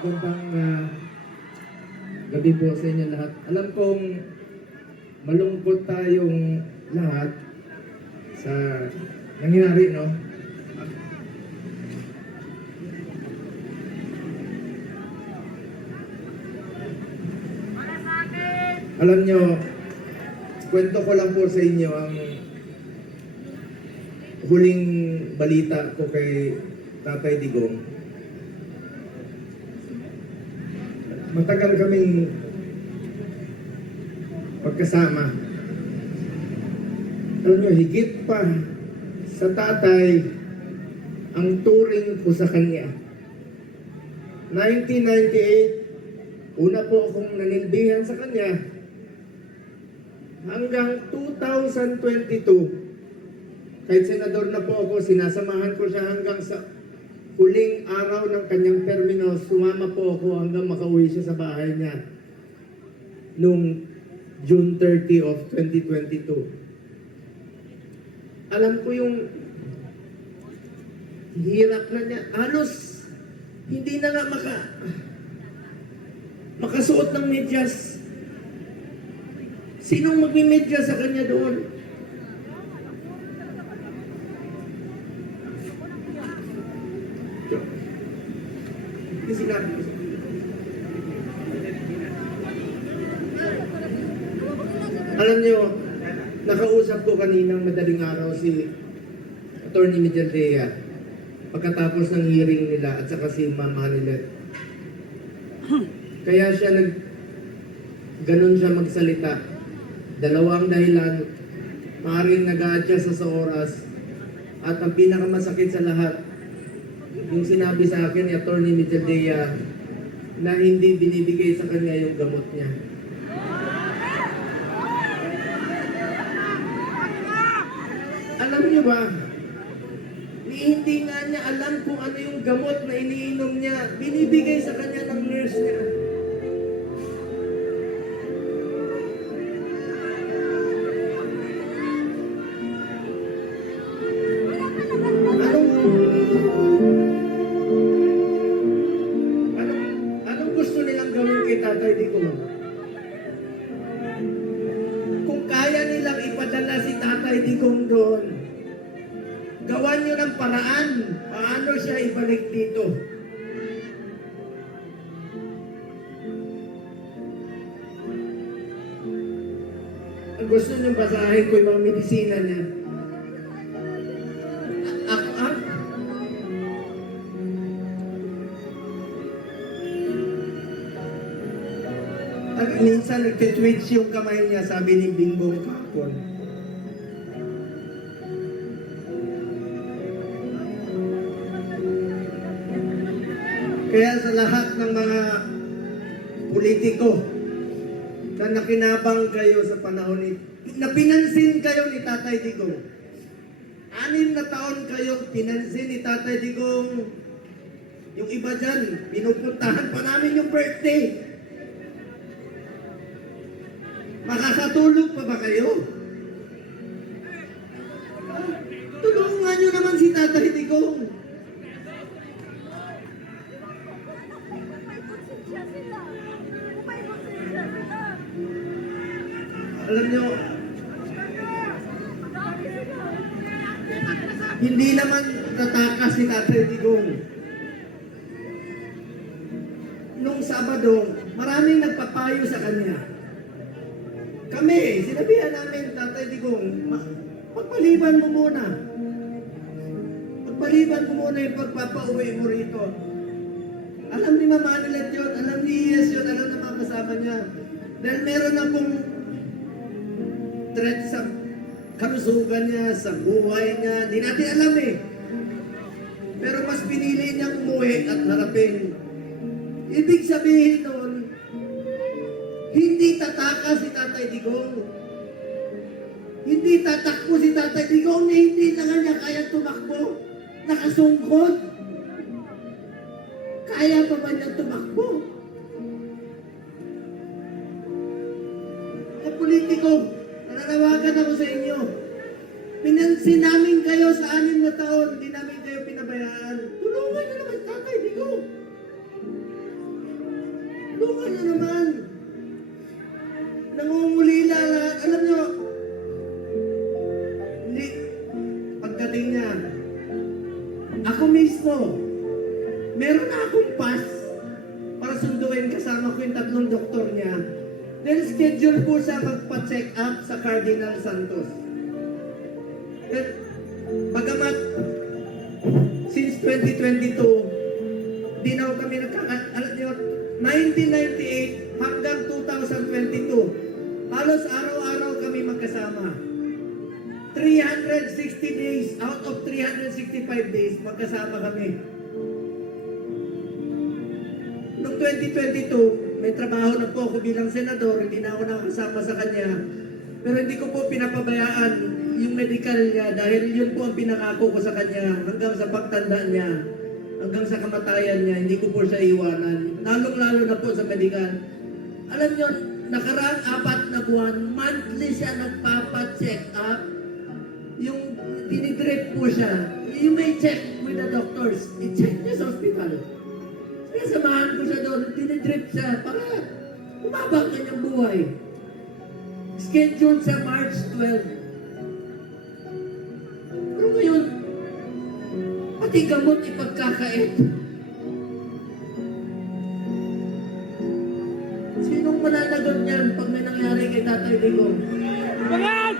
Magandang gabi po sa inyo lahat. Alam kong malungkot tayong lahat sa nangyari, no? Alam nyo, kwento ko lang po sa inyo ang huling balita ko kay Tatay Digong. Matagal kaming pagkasama. Alam nyo, higit pa sa tatay ang turing ko sa kanya. 1998, una po akong nanilbihan sa kanya. Hanggang 2022, kahit senador na po ako, sinasamahan ko siya hanggang sa huling araw ng kanyang termino. Sumama po ako hanggang makauwi siya sa bahay niya noong June 30 of 2022. Alam ko yung hirap na niya. Halos hindi na nga makasuot ng medyas. Sinong magmi-medyas sa kanya doon? Alam niyo, nakausap ko kaninang madaling araw si Attorney Medjaldea pagkatapos ng hearing nila at saka si Ma'am Hanilet. Kaya siya ganon siya magsalita. Dalawang dahilan, maaaring nag-a-adjust sa oras, at ang pinakamasakit sa lahat, yung sinabi sa akin ni Attorney Medjaldea na hindi binibigay sa kanya yung gamot niya. Alam niyo ba, hindi nga niya alam kung ano yung gamot na iniinom niya. Binibigay sa kanya ng nurse niya. Anong gusto nilang gawin kay Tatay Digong? Kung kaya nilang ipadala si Tatay Digong doon, gawan nyo ng paraan paano siya ibalik dito. Ang gusto nyo basahin ko yung mga medisina niya. Minsan nagtitwitch yung kamay niya, sabi ni Bingbong kahapon. Kaya sa lahat ng mga politiko na nakinabang kayo sa panahon ni, na pinansin kayo ni Tatay Digong. 6 na taon kayo pinansin ni Tatay Digong. Yung iba dyan, pinupuntahan pa namin yung birthday. Makakatulog pa ba kayo? Tulungan nyo naman si Tatay Digong. Alam nyo, hindi naman tatakas si Tatay Digong. Nung Sabado, maraming nagpapayo sa kanya. Kami, sinabihan namin, Tatay Digong, pagpaliban mo muna. Pagpaliban mo muna yung pagpapauwi mo rito. Alam ni Ma'am Hanilet yun, alam ni Yes yun, alam na mga kasama niya. Dahil meron na pong threat sa kalusugan niya, sa buhay niya. Di natin alam eh. Pero mas pinili niyang umuwi at harapin. Ibig sabihin nun, hindi tatakas si Tatay Digong. Hindi tatakbo si Tatay Digong na hindi na nga niya kaya tumakbo. Nakasungkot. Kaya pa ba niya tumakbo? Mga politiko, nananawagan ako sa inyo. Pinansin namin kayo sa 6 na taon, hindi namin kayo pinabayaan. Tulungan niyo naman Tatay Digong. Tulungan nyo naman. Nangungulila lahat. Alam nyo, hindi, pagdating niya, ako mismo, meron na akong pass para sunduin kasama ko yung tatlong doktor niya. Then schedule po siya magpa-check up sa Cardinal Santos. Then, bagamat since 2022, di na kami alam niyo, 1998 hanggang 2022, halos araw-araw kami magkasama. 360 days out of 365 days magkasama kami. Noong 2022, may trabaho na po ako bilang senador, hindi na ako nakakasama sa kanya. Pero hindi ko po pinapabayaan yung medical niya dahil yun po ang pinangako ko sa kanya hanggang sa pagtanda niya, hanggang sa kamatayan niya, hindi ko po siya iwanan. Lalong-lalo na po sa medical. Alam niyo, nakaraang 4 na buwan, monthly siya nagpapa-check up. Yung dinidrip po siya. You may check with the doctors. I-check niya sa hospital. Kaya samahan ko siya doon, dinidrip siya para umabang kanyang buhay. Scheduled sa March 12. Pero ngayon, pati gamot ipagkakait. Sinong mananagot niyan pag may nangyari kay Tatay Digong? Bangat!